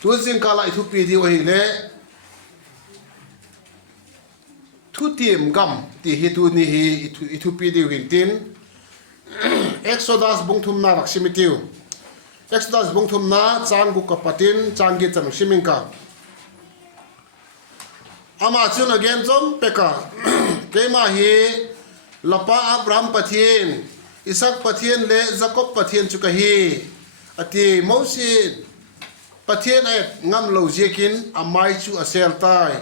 tu zingkal ai thu pi di oi le thu tiam gam ti hi tu ni hi i thu pi di win tin Exodus bung thum na rak simitiu Exodus bung thum na chang gu kapatin chang gi chang simingka ama chun again chom peka kema hi lapa Abraham pathin Isaac pathin le Jacob pathin chu ka hi ati Moses pathin ai ngam lo jekin amai chu asel tai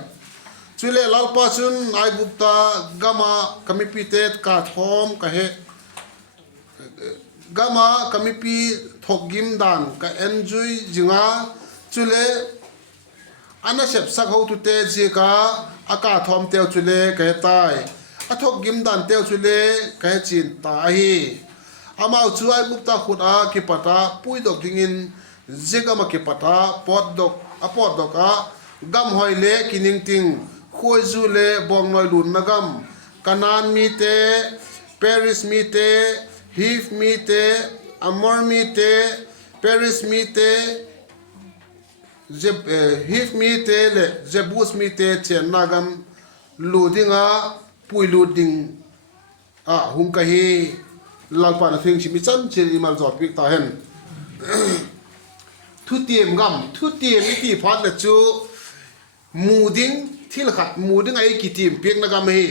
chule lalpa chun ai bukta gama kamipitet ka thom ka he gama kamipi thogim dan ka enjoy jinga chule anasep sakho tu te je ka aka thom teu chule ka tai athok gim dan teu chule ka chin ta hi amau chuai bukta khut a ki pata pui dok dingin jegama ki pata pot dok a gam hoile kining ting khoi zu le bong noi lun nagam kanan mi te Paris mi te Hif mi te Amor mi te Paris mi te Hif mi te le Jebus mi te chen nagam ludinga pui luding a hung ka hi lalpa na thing chimi chan chiri mal jot pik ta hen thu tiam gam thu tiam ti phat le chu muding thil khat muding ai ki tim pek na gam hi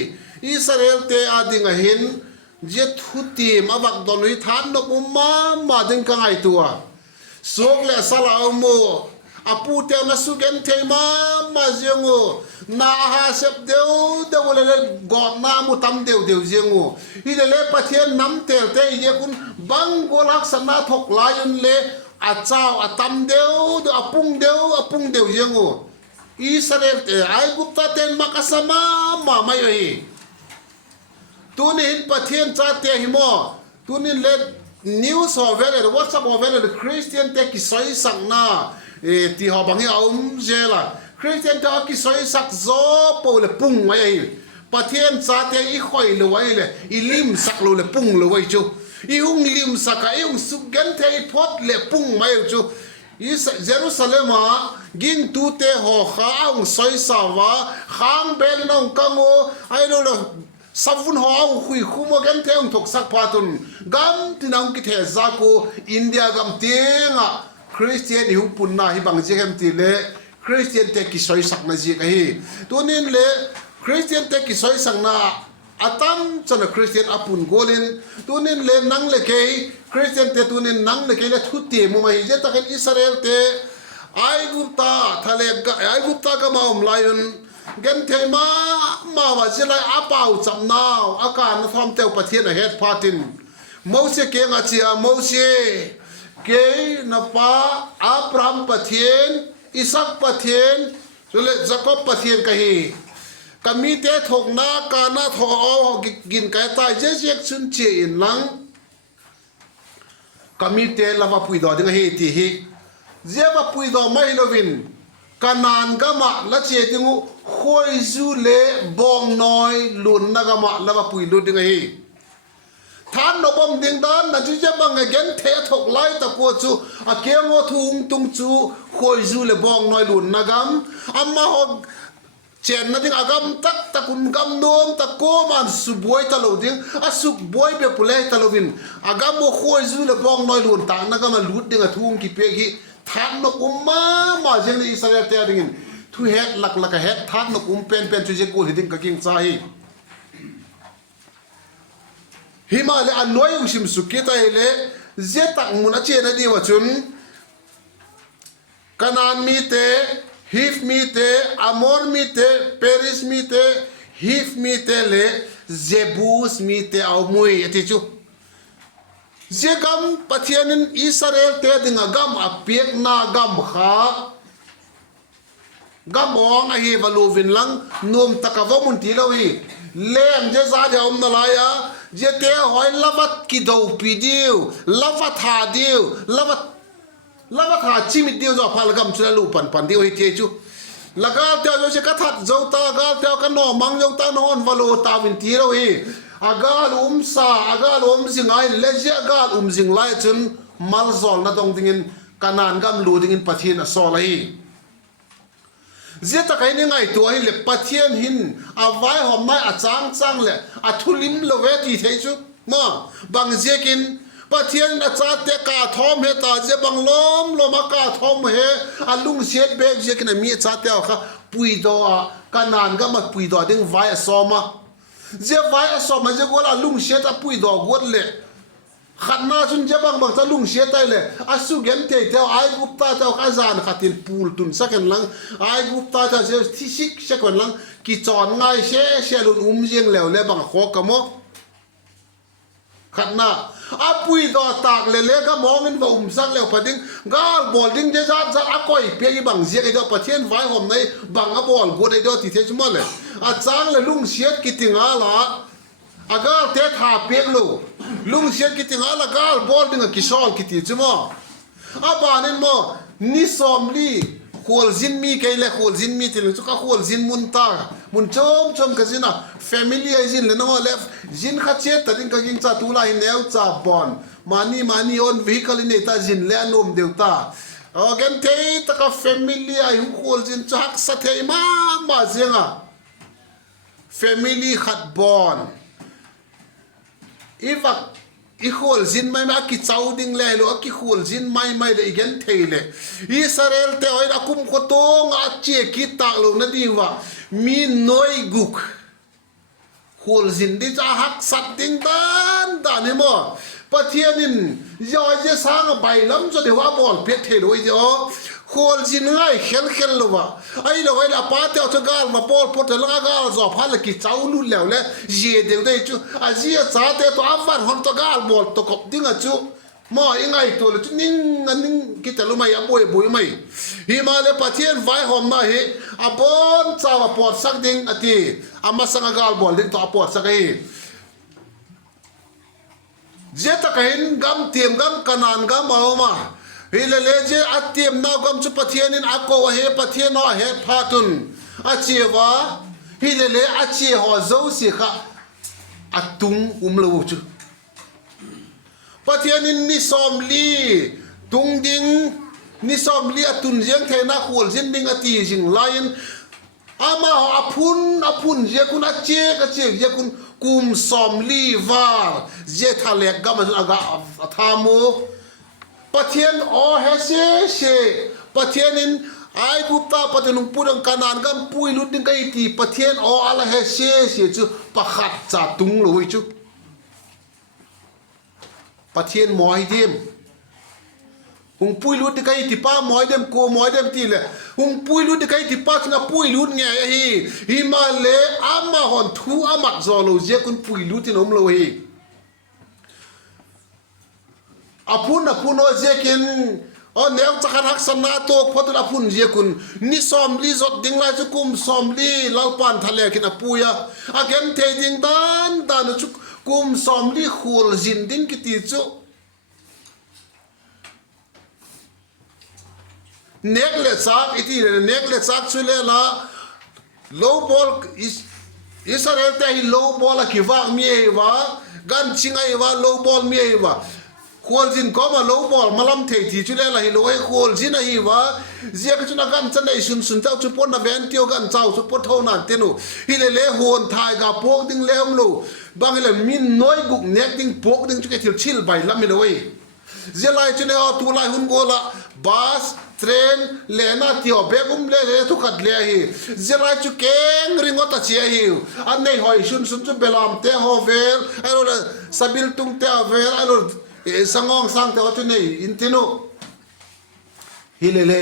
Israel te ading a hin je thu tiam awak don hi than no ma ding ka ngai tua sok le sala mo apu te na su gen te ma jengo na ha sep deu le god na mu tam deu jengo hi le pathian nam tel te ye kun bang golak sana thok lion le a chao a tam deu apung deu jengo Israel te ai gupta ten makasama ma mai hi tunin pathian cha te hi mo tunin le news hovel WhatsApp hovel Christian te ki soi sang na ti ho bang hi jela Christian ta ki soi sak zo po le pung mai hi pathian cha te i khoi lo wai le i lim sak lo le pung lo wai chu i hung lim saka i hung su gen te i pot le pung mai chu Jerusalem ging tu te ho kha ang soi sawa khang bel nong kango ai lo savun ho ang khui khumo gen te ang thok sak patun gam tinang ki the za ko India gam tenga Christian hi punna hi bang je hem ti le Christian te ki soi sak na ji ka hi tunin le Christian te ki soi sang na atam chana Christian apun golin tunin le nang le ke Christian te tunin nang le ke le thuti mu mai je taken Israel te ai gupta ga maum lion gen te ma wa je lai apau cham naw aka na thom teu pathian a het patin Mose ke nga chia Mose ke na pa Abraham pathian Isaac pathian chule Jacob pathian ka hi kami te thok na ka na tho gin kai ta je chun che in lang kami te lava pui do ding he ti hi je ba pui do mai lovin kanan gama la che dingu khoi zu le bong noi lun na gama lava pui lu ding hi than no bom ding dan na ju je bang again the thok lai ta ko chu a ke ngo thung tung chu khoi zu le bong noi lun na gam amma ho chen na ding agam tak takun gam nom ta ko man su boy ta lo ding a su boy be pule ta lo vin agam mo khoi zu le bong noi lun ta na gam lut ding a thung ki pe gi than no ma jeng ni Israel te ding thu het lak a het than no pen chu je ko ding ka king cha hi himale anoi usim sukita ile zetak mun a che na di wa chun kanan mi te Hif mi te Amor mi te Paris mi te Hif mi te le Jebus mi te au mui ati chu Zegam pathianin Israel te dinga gam apiek na gam kha gam ong a hi valovin lang nom takavo mun ti lo hi lem je za ja om na la ya je te hoi lavat ki do pi diu lavat ha diu lavat ha chimit diu zo phal gam chula lu pan diu hi te chu lagal te jo se ka that zo ta gal te ka no mang zo ta non valo ta vin ti lo hi agal sa agal singai le je agal zing lai chun mal zol na dong dingin กันนานกำลูดิ้งอินปะเทียนอสอเลยเจ้าตะไคร้นี่ไงตัวให้เล็บปะเทียนหินเอาไว้หอมไม้อาจางเลยอาทุลิมโลเวทีเทชุมาบางเจ้ากินปะเทียนอาจารย์เตะกาทอมเฮตาเจ้าบางล้มมากาทอมเฮอาลุงเสียดเบกเจ้ากินมีอาจารย์เตะค่ะปุยดอกันนานก็มาปุยดอดิ้งไว้อสอมาเจ้าไว้อสอมาเจ้าก็ละลุงเสียดปุยดอกวดเลยขันมาจนเจ้าบางจะลุงเสียใจเลยอาสุเกนเตะเจ้าไอ้กุปตาเจ้าข้าจานขัดตินปูลตุนสักกันลังไอ้กุปตาเจ้าเจ้าที่ชิกสักกันลังกิจอนง่ายเชี่ยลุนเจียงแล้วเลยบางขอกระโมขันน่ะอาปุยดอตากเลยก็มองเห็นว่าสักแล้วพอดิ้งกาลบอลดิ้งเจ้าจะอาก้อยเปียบางเสียไอ้ดอกประเทศไว้หอมในบางบอลกูได้ดอกที่เทชมาเลยอาจารย์เลยลุงเสียกิติงาละอากาศเตะหาเปียกลูลุงเสียกิติงาละกาลบอลดิ้งกิชอลกิติจุมาอาบานินโมนิสอมลีขวลจินมีใครเลยขวลจินมีที่เลยสุก้าขวลจินมุนตามุนชมกันจินะแฟมิลี่ไอจินเลยน้องเล็บจินขัดเช็ดแต่ดิ้งก็ยิงจ่าตุลาหินเอวจ่าบอลมานี่ออนวิฮิคลนี่ตาจินเลี้ยนุ่มเดียวตากันเทยตะกับแฟมิลี่ไอหุ่นขวลจินจักสัตย์เทยมาเสียงอ่ะแฟมิลี่ขัดบอลอีฟักอีขวลจินไม่มากิจเอาดิ้งเลยหรือกิขวลจินไม่เลยกันเทยเลยอิสราเอลเตะไอ้นักคุมขตงอาเจกิตากลงนั่นดีว่ามีน้อยกุกขวลจินที่จะหักสัตว์ดิ้งด้านนี่มั้งประเทศนี้ย่อยจะสร้างใบล้ำจะเดี๋ยวว่าบอลเพียเทลไว้เดียวขวลจินง่ายเข็นเลยว่าไอ้เราไอ้ละป้าเจ้าจะกาลมาบอลพอถึงละกาลจอบพันละกิจเอาลุ่นแล้วเลยเย่เดี๋ยวได้จู่อาเจียสาเตตัวอัฟวันคนตะกาลบอลตะกบดิ้งอ่ะจู่มายังไงตัวเลยจู่นิ่งกิจรู้ไหมอ่ะบุยไหมฮิมาเลประเทศไว้หอมมาเฮอ่ะบอลจ้าวปอดสักดิ้งอ่ะทีอ่ะมาสังกาลบอลดิ้งตัวปอดสักเฮเจ้าตะเห็นกำเทียมกำกันนานกำเอามาฮิเลเลเจอัดเทียมนากำจุปะเทียนินอักโกเฮปะเทียนอเฮพาตุนอาเจียวะฮิเลเลอาเจียหัวเจ้าสิค่ะอัดตุงลูจูปะเทียนินนิสอมลีตุงดิงนิสอมลีอัตุนเจียงเทนักขวลจินดิงอตีจิงไลน์อามาอพุนเจียกุนอาเจียเจียกุนกุมสอมลีวาร์เจทะเลกกำมันอากาทามูปะเทียนโอเฮเชปะเทียนินไอ้กุปตาปะเทียนปุรังกันนานกันปุยลุดดิ้งไอ้ที่ปะเทียนโออะไรเฮเชจูปะขัดจ่าตุงเลยจูปะเทียนหมอยเดียมหุงปุยลุดดิ้งไอ้ที่ป้าหมอยเดียมโกหมอยเดียมที่เลยหุงปุยลุดดิ้งไอ้ที่ป้าชนะปุยลุดไงฮิมาเลอามาหอนทูอามัดจอโลเจคุณปุยลุดที่น้องเลยอพุนโอเจกินเนียวจะขัดหักสนาโตพอตุอพุนเจคุณนิสอมลีจดดิ้งไล่จุกุมสอมลีลาวปันทะเลกินอปุยอาเกนเทดิ้งด้านจุกุมสอมลีขูลจินดิ้งกิติจุเนกเลซักอีที่เนกเลซักช่วยเลยละโลบอลอิสราเอลแต่ฮิโลบอลคิวางมีเอวะกันชิงไอวะโลบอลมีเอวะขวลจินก็มาโลบอลมาล้ำเทที่ช่วยเลยละฮิโลไอขวลจินไอวะเจียก็จุนักันจะได้สุนเจ้าจุปนนาเวนเตียวกันเจ้าจุปนเท่านั้นเตนูฮิเลโหนทายกับพวกดิ้งเลี้ยมลูบางฮิเลมีน้อยกุกเนกดิ้งพวกดิ้งจุกเที่ยวชิลไปล้ำมิโลไอเจียไลจุนเอาตัวไลหุ่นโกละบัสเทรนเลน่าที่ออกแบบเลทุกขัดเลยฮีเจรายจุเก่งริงอตัดเชียฮีอันนี้หอยชุนจุเบลามเตะฮอเวลไอ้เราสบิลตุงเตะเวลไอ้เราสังองสังเตะวัตุนี่อินทิโนฮิเลเล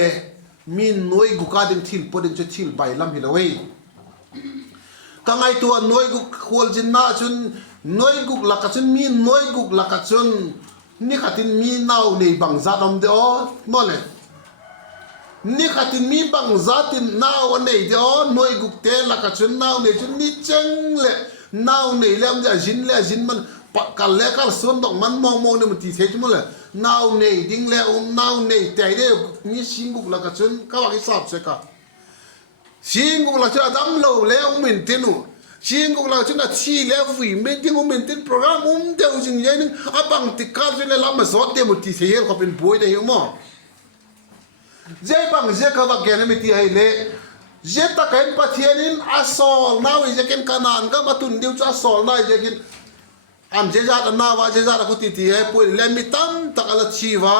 มีน้อยกุกาดิงทิลปดิงจะทิลไปลำฮิเลวีกังไอตัวน้อยกุกขวลจินนาจุนน้อยกุกลักจุนมีน้อยกุกลักจุนนี่ขัดินมีนาวในบังซาดอมเดียวนั่นเลยนี่ขัดมีบางจัตินนาวนี่เดียวน้อยกุกเตะลักชุนนาวนี่ชุนนี่เจงเลยนาวนี่เลี้ยมจะจินมันปักกันเล็กกันส่วนดอกมันมองนี่มันตีเทจุมันเลยนาวนี่ดิ้งแล้วนาวนี่แต่เดียวมีชิงกุกลักชุนก็ว่าอิสระเสกะชิงกุกลักชุนดำโลแล้วมินเทนูชิงกุกลักชุนที่แล้วฝีมินที่มินที่โปรแกรมเดียวจริงๆนึงอ่ะบางติดการชุนแล้วมาสอดเดียวมันตีเทเขาเป็นป่วยได้ยังมั้ง เจ้าบังเจ้าก็ว่าแกนไม่ตีให้เละเจ้าตะกันปะเทียนินอาสอลนาวิเจ้ากินขนานก็มาตุนเดียวจะอาสอลนาเจ้ากินอันเจ้าจะนาว่าเจ้าจะกุติตีให้ป่วยเลมิตัมตะกัลชีวะ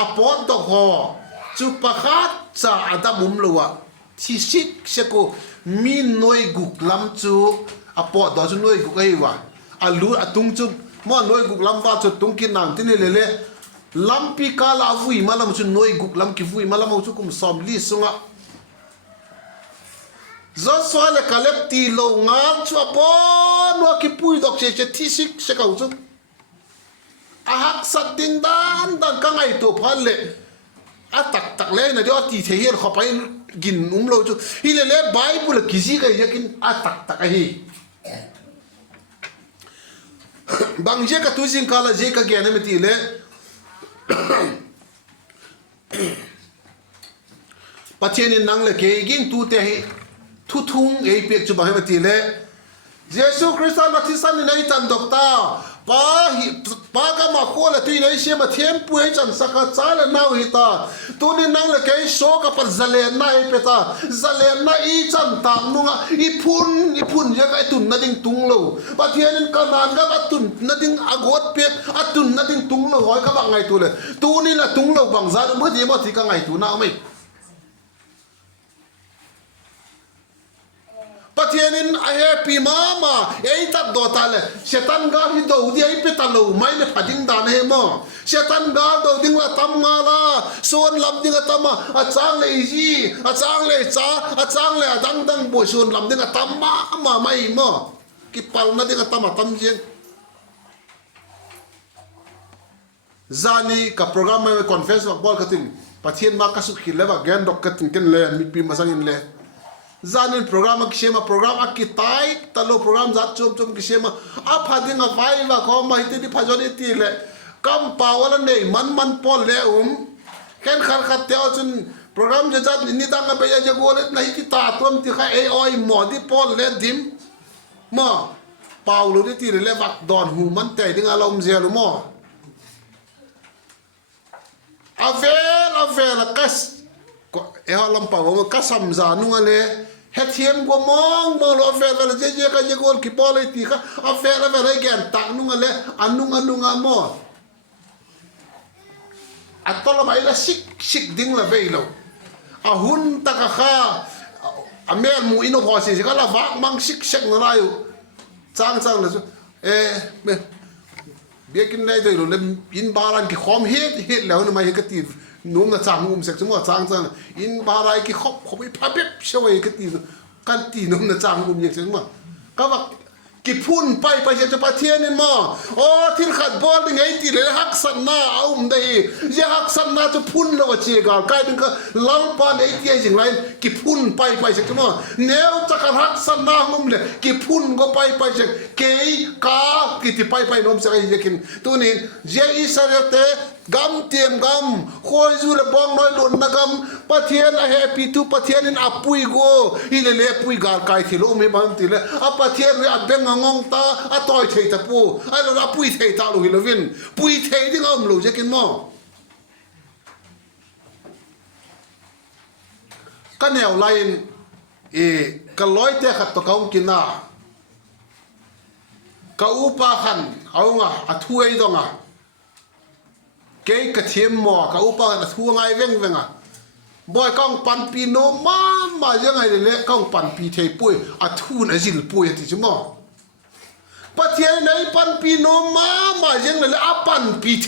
อปอดดอกหอจุปะขัดจะอัตบุมลัวที่ชิกเชกูมีน้อยกุกลำจูอปอดดอกจูน้อยกุกไอ้วะอัลลูอัตุงจูมันน้อยกุกลำว่าจูตุงกินน้ำที่นี่เละลำปีกาลาวุยมาลำจูน้อยกุกลำกิวุยมาลำจูกุมสอมลิสุงะจะสวาเลกาเล็บตีโลงาชัวปอนว่ากิปุยดอกเชเจที่ชิกเชกเอาจูอาหักสัตดิงดานดังกังไอตัวพันเละอาตักเลยนะเดี๋ยวตีเทียนเข้าไปกินเราจูฮิเลเล่ไบเบิลกิซิก็อยากกินอาตักไอ้บางเจ้าก็ตุสิงคาลเจ้าก็แกนไม่ตีเละปัจเจนินนังเละเกยิงตูเตะทุทุงเอเปียกจูบางให้ไม่ตีเละเยซูคริสต์มาที่สันในตันดอกตาป้าก็มาโคละที่ในเชื่อมาเทียมป่วยจันสักจาละนาวหิตาตัวนี้นั่งเลยแกโชกับปัจจัยน่าไอเปตาจัลเลน่าอีจันตามนุ่งอีพุ่นยังไอตุนนั่นดิ้งตุงโลปัจเจียนกันนานก็ปัจตุนนั่นดิ้งอากวดเปียกอัตุนนั่นดิ้งตุงโลหอยก็บังไงตัวเลยตัวนี้ละตุงโลบังซาเมื่อที่มาที่ก็ไงตัวน่าไม่ปัจเจียนินไอเฮปีมาไอตัดดอตาเลยเชตันกาฮิโดดีไอเปตาโลไม่เนี่ยพัดิงดานเฮมอเชตันกาโดดิ้งละตั้มงาละส่วนลำดิ้งละตั้มอาจางเลยจีอาจางเลยจ้าอาจางเลยดังบ่ส่วนลำดิ้งละตั้มมาไม่มอกิปัลนั่นดิ้งละตั้มตั้มเจียงจานี่กับโปรแกรมไม่คอนเฟนซ์ว่าบอลกระติงปัจเจียนมากระสุกินเลยว่าแกนดอกกระติงกันเลยมีปีมาสังอินเลยzanin program kishema program akitai talo program zat chum kishema aphading a vaiva ko mahite di phajoni ti le kam pawala nei man pol le ken khar khat te chun program je zat ni tang be ya je gole nahi ti ta tom ti kha ai oi mo di pol le dim mo paulo di ti le vak don hu man te ding alom zelu mo avel kas e halam pawo kasam za nu ale hetiem go mong lo fel je ka je gol ki politi ka afel gen tak nu ale anung mo atolo mai la sik ding la veilo ahun takakha amel mu ino hosi ka la vak mang sik na layu chang la bekin nei dei lo le in baran ki khom het la no mai ka tiนุ่มนะจางงุมเสกสมมติจางอินบาร์ไรกี่ขบไปพับเบ็บช่วยกันตีนุ่มนะจางงุมอย่างเช่นว่าก็ว่ากี่พุ่นไปจะประเทศนี่มั้งโอ้ที่ขัดบอลยังไงตีเลยฮักสันนาเอาได้ยังฮักสันนาจะพุ่นแล้วว่าเชี่ยกันกลายเป็นก็เล่าปานไอ้ที่อย่างไรกี่พุ่นไปเสกสมมติแนวจะกันฮักสันนางุมเลยกี่พุ่นก็ไปเสกเกยกากี่ที่ไปนุ่มเสกไอ้ยังกินตัวนี้เจอิสราเอลเตGamtiamคอยจูเลบองน้อยหลุนนะกำประเทศอะแฮปปี้ทุประเทศนั้นอปุยโกฮิเลเล่ปุยกาลไกที่โลไม่บังติเลยอะประเทศนี้อะเบงงงตาอะต่อยเทตะปูอะเราอะปุยเทตาลูฮิเลวินปุยเทที่เราไม่รู้จะกินมั้งก็แนวไลน์ก็ลอยเตะขัดตะเขากินน่ะก็อุปาขันเอาไงอะถ้วยตรงอ่ะเกยกระเทียมหมอกับอุปกรณ์ทั่วไงเว้งบ่อยก้องปันปีโนมายังไงเลยก้องปันปีเทปุยอัทูนอจิลปุยที่ชั่วโมงประเทศไหนปันปีโนมายังไงเลยอัปันปีเท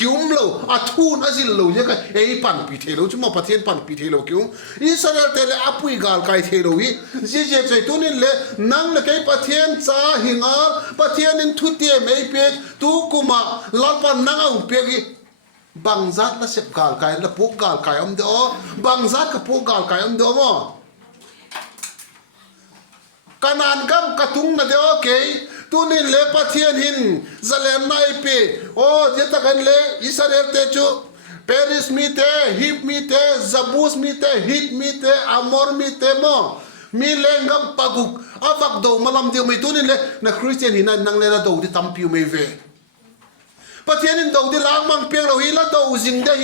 กิ้วมโลอัทูนอจิลโลยังไงปันปีเทโลชั่วโมงประเทศปันปีเทโลกิ้วอิสราเอลเตเลยอปุยกาลไกเทโลวิเจใจตัวนี้เลยนั่งเลยไกประเทศจ้าหิงอาประเทศนั้นทุเตียมเปียตุกุมาลาปันนั่งเอาเปียบางจัดละเสพกาลไก่ละพวกกาลไก่อมเดียวบางจัดกับพวกกาลไก่อมเดียวมั้งการนานกัมกระทุงนะเดียวเกยตัวนี้เล่ปะเทียนหินจะเล่นนายปีโอ้เจ้าตะกันเล่อิสราเอลเตจูปารีสมีเตฮิปมีเตซับูสมีเตฮิตมีเตอามอร์มีเตมั้งมีเล่งกัมปะกุกอาฟักโดมาลำเดียวไม่ตัวนี้เล่นะคริสเตียนหินนั่งเล่นละโดที่ตั้มพิวไม่เว ประเทศนี้ดงที่ล้างมังเปียงเราฮีละดงจิงได้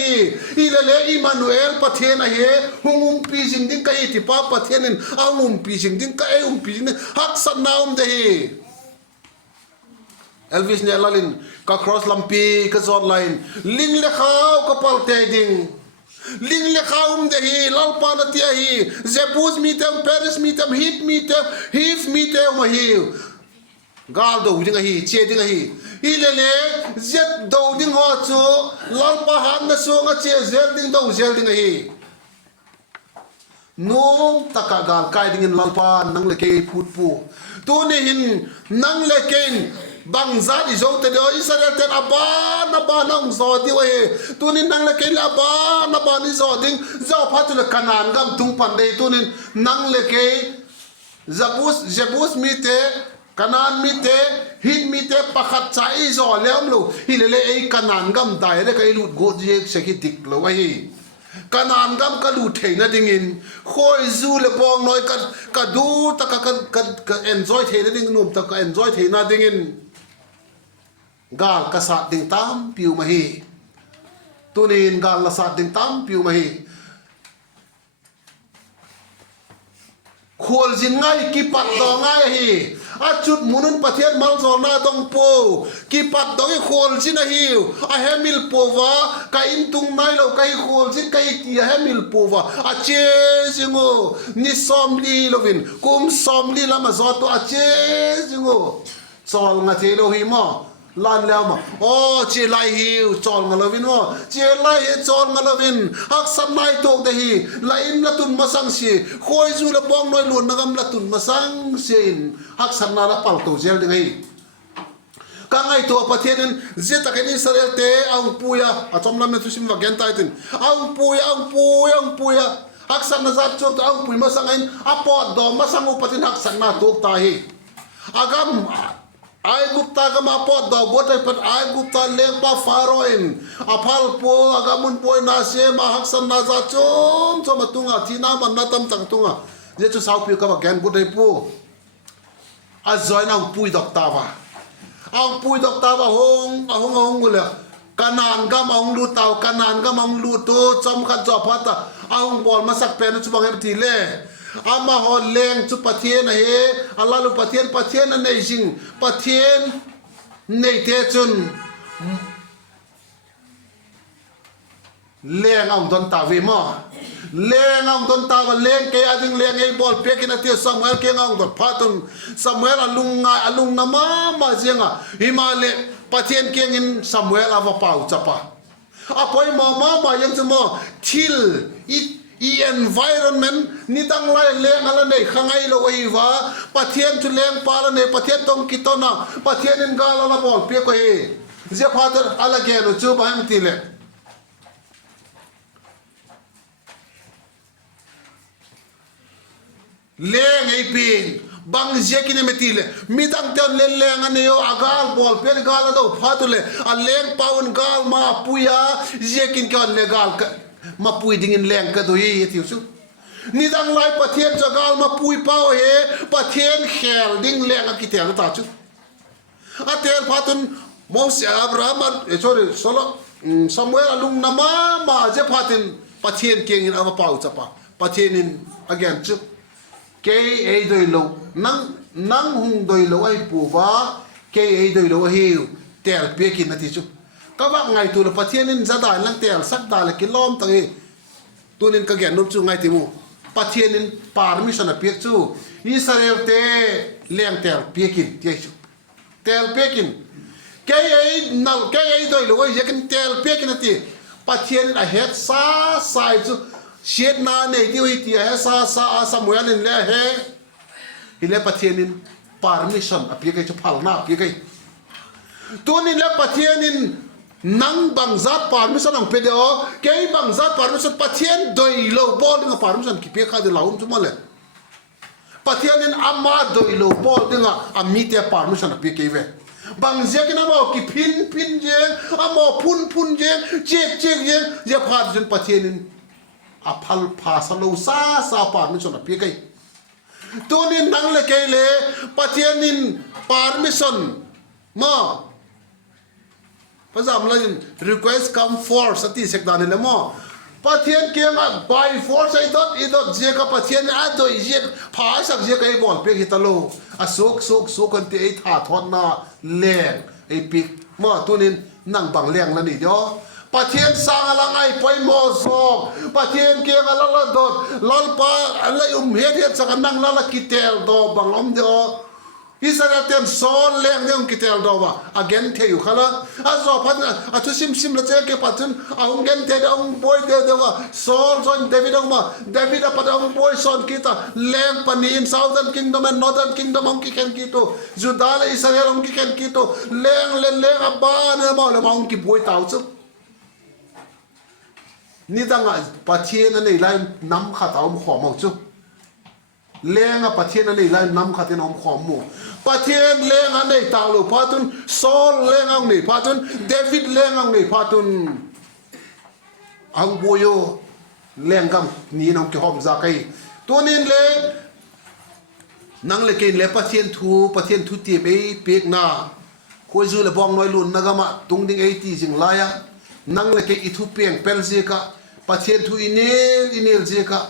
ฮีเลอิมานูเอลประเทศนะเฮหุงปีจิงดิ้งก็ที่ป้าประเทศนี้เอาปีจิงดิ้งก็ปีจิงดิ้งฮักสันนาได้เอลวิสเนี่ยลาลินก็ครอสลัมปีก็จอดไลน์ลิงเลข้าวก็ปัลเตดิงลิงเลข้าวได้ลาลปานาที่เซบูสมีเตมเปริสมีเตมฮิตมีเตมฮีฟมีเตมมาฮีกาลดูดิ้งเจดิ้งฮีเลเจ็ดดูดิ้งหัวจูลาลปาฮันนะสูงเจเซลดิ้งดูเซลดิ้งนุ่มตะกะกาลไกดิ้งลาลปานังเลเกย์พูดปูตัวนี้หินนังเลเกย์บางจัดอิจฉาแต่เดียวอิสราเอลเต็นอับบานอับบานองซอดีวะเฮตัวนี้นั่งเล็กเลยอับบานอับบานิซอดิ้งเจ้าพัดจุลขนานกำตุงปันเดตัวนี้นั่งเล็กเจบุสมีเตขนานมีเตหินมีเตปักขัดใจซอแล้วมั้งลูกฮิเลเล่ไอ้ขนานกำได้เลยก็ไอ้ลูดโกดเยกเสกิดิกเลยวะเฮขนานกำก็ลูดเทนะดิ้งินคอยซูเลปองน้อยก็ดูตะก็เอนจอยเทนะดิ้งนุ่มตะก็เอนจอยเทนะดิ้งินกาลกษัตริย์ดิ่งตามปิวมาฮีตัวนี้กาลกษัตริย์ดิ่งตามปิวมาฮีขวลจินง่ายกิปัดดองง่ายฮีอาจุดมุนุนประเทศมัลโซนาต้องปูกิปัดดองขวลจินฮีอาเฮมิลปูวะกาอินตุงไนเรากาขวลจินกาอิตีเฮมิลปูวะอาเจจิงโอนิสอมลีโลวินกุมสอมลีลามาซอตัวอาเจจิงโอซอลงาเทโลฮีมาลานแล้วมาโอ้เจไลฮิวจอลงาลวินว่าเจไลฮิจอลงาลวินฮักสันไนตกเดฮีไลน์ละตุนมาสังสีคอยจูละบองน้อยลุนนักละตุนมาสังสีฮักสันนาละปัลโตเจลดึงฮีกังไอตัวประเทศนั้นเจตกันอิสราเอลเตะอังปุยอาจอมลำเนตุสิมว่าแกนไตตินอังปุยฮักสันนาจัดจดอังปุยมาสังอินอปอดดอมมาสังอุปตินฮักสันนาตกตาฮีอากามไอ้กุปตากมาปอดดอกบัวไทยเป็นไอ้กุปตาเลี้ยงปลาฟาโรอินอภัลปูอากามุนปูนาเซมาฮักสันนาซาจมมาตุงอ่ะที่น้ามันน่าตั้มจังตุงอ่ะเจ้าสาวพิวกับแกนบัวไทยปูอาจอยน้องปุยดอกตาบะอังปุยดอกตาบะหงกูเลยกันนานก็มองลูเตากันนานก็มองลูตัวจอมขัดจอบพัดอ่ะอังบอลมาสักเป็นจุบังเฮปทีเล่อามาฮอลเลงจุปะเทียนเฮอัลลาลุปะเทียนนั่นเองจิงปะเทียนในเทจุนเลงเอาดนตาวิมาเลงเอาดนตาว่าเลงเกอดึงเลงไอ้บอลเปียกินเตียสมัยเกงเอาดนพาตุนสมัยอลุงนามาเจียงอ่ะฮิมาเลปะเทียนเกงินสมัยลาวเป่าจับปะอ่ะพอยมายังจะมาทิลenvironment นี่ตั้งไล่เลี้ยงอะไรเนี่ยข้างไงเราไอ้วะประเทศจุเลี้ยงปลาเนี่ยประเทศต้องกิตนะประเทศนินกาลละบอลเปียกไอ้เจ้าพาเตอร์อะไรแกนจูบให้มันทีเลยเลี้ยงไอ้ปีนบางเจ้ากินไม่ทีเลยมีตั้งแต่เลี้ยงอันนี้อากาลบอลเปียกาลละตัวพาตัวเลยอันเลี้ยงปาวนกาลมาปุยาเจ้ากินกันเลี้ยงกาลมาปุยดิ่งแรงก็ตัวเฮียที่สุดนี่ตั้งไล่ประเทศจะกาลมาปุยเป้าเฮประเทศแขลดิ่งแรงกิเทียนตาจุดอาเทียนพาตุนมอสอับราฮัมsorryสโลสมัยลุงนามาเจ้าพาตุนประเทศเก่งอินอามาเป้าจับปะประเทศนิน again จุดเกย์ไอ้โดยโลนั่งหุงโดยโลไอ้ปูวะเกย์ไอ้โดยโลเฮียวเตลเปียกินนาทีจุดก็ว่าไงตัวประเทศนี้จะได้ลังเตียสักได้เลยกิล้อมตั้งเอตัวนี้ก็แก่นุ่มจูไงที่มูประเทศนี้ปาร์มิชันเปียกจูอิสราเอลเตเลี้ยงเตลเปียกินเตี้ยจูเตลเปียกินแกไอ้โดยรู้ว่าจะกินเตลเปียกินนาทีประเทศนี้เฮ็ดซาสายจูเชียดนาเนี่ยที่ว่าที่เฮ็ดซาสมัยนั้นเลยเฮ้ฮิเลประเทศนี้ปาร์มิชันเปียกจูพัลนาเปียกตัวนี้แล้วประเทศนี้นังบางจัดปาร์มิชันอังเปเดียวแกบางจัดปาร์มิชันประเทศโดยโลบอลdenganปาร์มิชันคิดเพียงแค่เดียวเราอุ้มจุมาเลยประเทศนี้อามาโดยโลบอลdenganอามีแต่ปาร์มิชันเพียงแค่เวบางเจ้ากินอามาคิดพินเจงอามาพุนเจงเจ๊กเจ้าพาดจนประเทศนี้อาพัลพาสโลซาปาร์มิชันเพียงแค่ตัวนี้นังเลยแกเลยประเทศนี้ปาร์มิชันมา พระจำเลย request come forth สติเสกดานนี่แหละมั้งปะเทียนเกี่ยง by force ไอ้ดอทเจียกับปะเทียนโดยเจียผาสักเจียกับไอ้บอลเปียกฮิตาโลสุกกันที่ไอ้ถาทอดหน้าแรงไอ้ปีกเมื่อตัวนี้นั่งบังแรงแล้วนี่เดี๋ยวปะเทียนสร้างอะไรไปมอสอกปะเทียนเกี่ยงอะไรละดอดลลปะอะไรเฮ็ดสักนั่งละกิเตลดอบังล้อมเดียวอิสราเอลโซนแรงเดียวกิเตลดอว่าagainเทอยู่ค่ะละจอพันทุซิมละเจ้าเก็บปัจจุบันagainเทเดียวบอยเดียวว่าโซนเดวิดมาเดวิดปัจจุบันบอยโซนกิตาแรงปนีน Southern Kingdom and Northern Kingdom องกิเคนกิโตจุดาเลอิสราเอลองกิเคนกิโตแรงบ้านเนี่ยมาแล้วองกิบอยเต่าซุนี่ตั้งแต่ประเทศนั้นในไล่น้ำขัดเอาขอมจุเลี้ยงประเทศนั้นในไล่น้ำขัดเอาขอมมูประเทศเลี้ยงอันในตาลูพาตุนโซลเลี้ยงอันนี้พาตุนเดวิดเลี้ยงอันนี้พาตุนอังโบโยเลี้ยงกันนี่น้องเกี่ยวกับจากไอ้ตัวนี้เลี้ยงนั่งเลี้ยงเลี้ยงประเทศทูตีไปเปียกหน้าคุยจูเลบองน้อยลุ่นนักมาตรงดิ่งไอ้ที่จริงไรอะนั่งเล็กอีทุเปียงเปลเจกะประเทศทุอินเนลเจกะ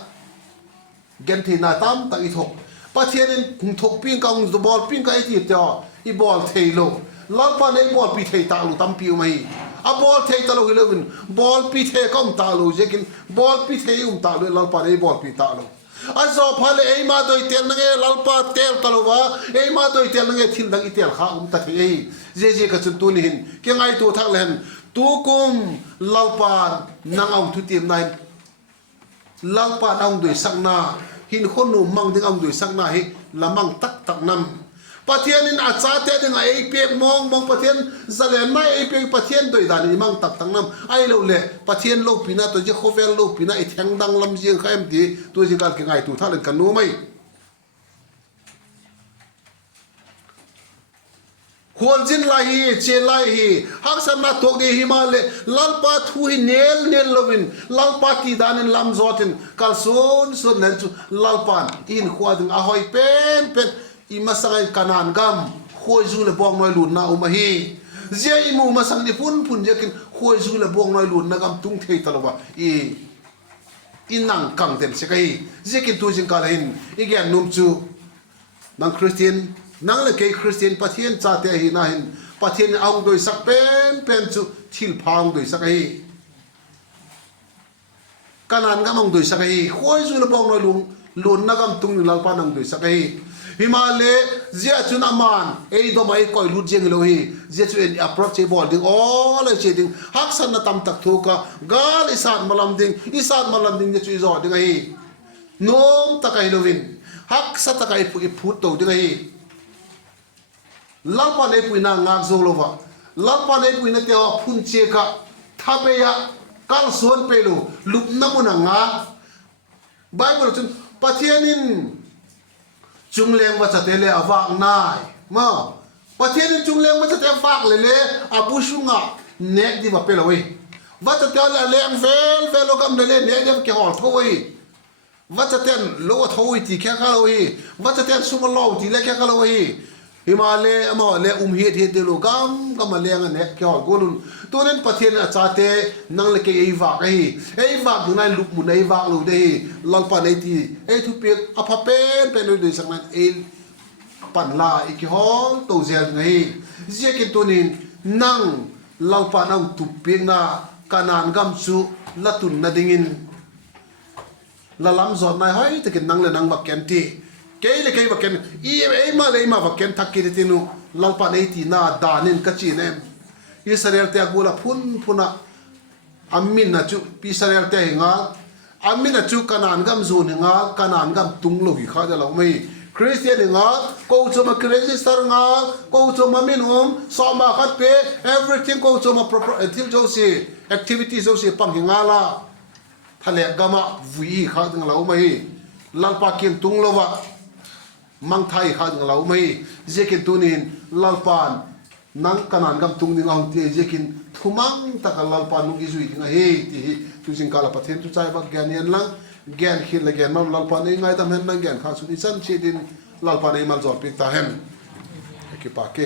เกนทีนาตามตักอีทกประเทศนี้คงทกปิ้งกับบอลปิ้งกับไอ้ที่จ่ออีบอลเทโลล้อปานไอ้บอลปีเทตาลูตั้มปิวไม่อะบอลเทตาลูฮิเลวินบอลปีเทก็ตาลูเจกินบอลปีเทตาลูล้อปานไอ้บอลปีตาลูอันจอพาเลไอ้มาโดยเตียนนั่งล้อปาเตลตาลูวะไอ้มาโดยเตียนนั่งทิลดังอีเตียลข้าตัดไอ้เจก็จุดตัวนี้เห็นเกี่ยงไอ้ตัวทักเลนตัวกุมลาวปานนั่งเอาทุติมนายลาวปานเอาด้วยสักนาหินคนหนุ่มมั่งดึงเอาด้วยสักนาให้ละมั่งตักนำประเทศนี้อาจารย์เจ้าดึงไอ้เปียกมองประเทศแสดงไม่ไอ้เปียกประเทศโดยด่านนี้มั่งตักนำไอ้เราเลยประเทศโลกปีน่าตัวเจ้าโคเวลโลกปีน่าไอ้แทงดังลำเจียงข้ามดีตัวจริงการเก่งไอ้ตัวท่าเล่นกันนู้ไหมควรจินไล่เจไล่ฮักษณะตกดีหิมาเลลัลปาทุยเนลลวินลัลปาตีดานินลำจอตินกัลสุนนั่นจุลัลปานอินขวาดึงอาหอยเป็นอิมาสังไอขนานกัมขวยจูเลบองน้อยหลุนนาอุมาฮีเจ้าอิมูมาสังนี่พุ่นเจ้ากินขวยจูเลบองน้อยหลุนนากัมตุงเทตลอดอินังกังเต็มเสกายเจ้ากินตัวจิงกาลหินอีกอย่างนุ่มจูนังคริสเตียนนั่งเลยคริสเตียนประเทศชาติหินาหินประเทศเอาโดยสักเป็นจุทิลพังโดยสักไอ้การนั้นก็มังโดยสักไอ้ขวยจุลบองน้อยลุนนักกำตุงนิลปานังโดยสักไอ้ฮิมาเลเจ้าจุนอามันไอ้ดอกไม้คอยลุดเจงโลหิเจ้าจุนอัปรัชเชบอลดิ้งอ๋อเลยเชดิ้งฮักสันนัตตัมตักทุกะกาลอิสานมาลำดิ้งเจ้าจุนจอดิ้งไอ้โน้มตะไคโลวินฮักสัตตะไคพูดโตดิ้งไอ้ลัลปานไอ้ปุยนางาโซโลวะลัลปานไอ้ปุยนั่นเดียวพุ่นเชกะทับเบียกัลส่วนเปลูลุกน้ำมันงาไบเบิลจุนประเทศนี้จุงเลี้ยงวัชเตเลอวากนายมาประเทศนี้จุงเลี้ยงวัชเตฟากเลอาบุชุงะเนกดีว่าเปลวยวัชเตเลเลี้ยงเฟลกำเลเนกดีว่าเกี่ยวกับทวีวัชเตนโลทวีที่แค่ข้าเลยวัชเตนสุมาโลที่เล็กแค่ข้าเลยฮิมาเลมาเลเฮดเดโลกัมมาเลงันเนี่ยเกี่ยวกับกุลุนตัวนั้นประเทศอาจารย์นั่งเล็กไอ้วากไอ้วากดูนั่นลุกมุนไอ้วากลูกเดลัลปานไอ้ที่ไอ้ทุเปียกอภาเป็นโดยสังนั้นไอ้ปันลาไอ้กี่ห้องตัวเสียงไงเจ้ากินตัวนี้นั่งลัลปานเอาทุเปียกน่ะขนานกัมสุละตุนนาดิ่งินละล้ำจอดนายเฮ้ยแต่กินนั่งเลยนั่งบักแกนตีเกย์เลยเกย์บักเกนไอ้มาบักเกนทักกิริตินุลัลปานไอ้ที่น่าดานินกัจจีเนมอิสราเอลเตะกูละพุ่นนะอามินนะจุอิสราเอลเตะหิงาอามินนะจุขนานกัมซูนหิงาขนานกัมตุงโลกิข้าจะเราไม่คริสเตียนหิงากูจะมาคริสต์สตาร์งากูจะมามินอุมสอมาขัดเป everything กูจะมาที่โจซี activity โจซีปังหิงาละทะเลกามาวีข้าจะเราไม่ลัลปากินตุงโลวะมังไทยข้าจะเราไม่เจกินตุนินลัลปานนังขนานกำตุงดิ่งเอาที่เจกินทุมังตะกัลลัลปานุกิจุยดิ่งเฮ้ที่ทุจิงกาลปะเทนทุใจบักแกนยันลังแกนขิดละแกนมันลัลปานเองไงทำเห็นนังแกนข้าสุนิสันเชดินลัลปานเองมันจอดปิดตาเห็นไอ้กิปาเก